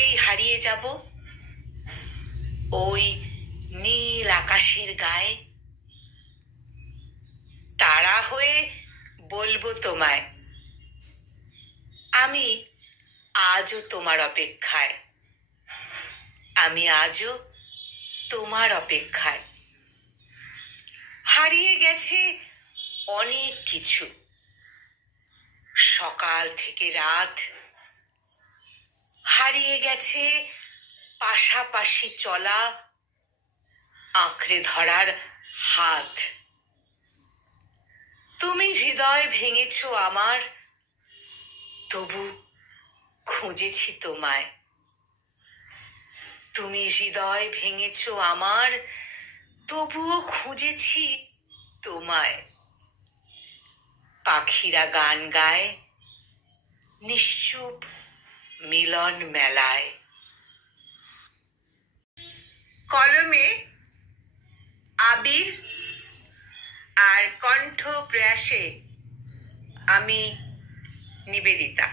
করেই হারিয়ে যাব ওই নীল আকাশের গায়ে। তারা হয়ে বলবো তোমায়, আমি আজও তোমার অপেক্ষায়, আমি আজও তোমার অপেক্ষায়। হারিয়ে গেছে অনেক কিছু, সকাল থেকে রাত। হারিয়ে গেছে পাশাপাশি চলা, আঁকড়ে ধরার হাত। তুমি হৃদয় ভেঙেছ আমার, তবু খুঁজেছি তোমায়। তুমি হৃদয় ভেঙেছ আমার, তবুও খুঁজেছি তোমায়। পাখিরা গান গায় নিশ্চুপ মিলন মেলায়। কলমে আবির আর কণ্ঠ প্রয়াসে আমি নিবেদিতা।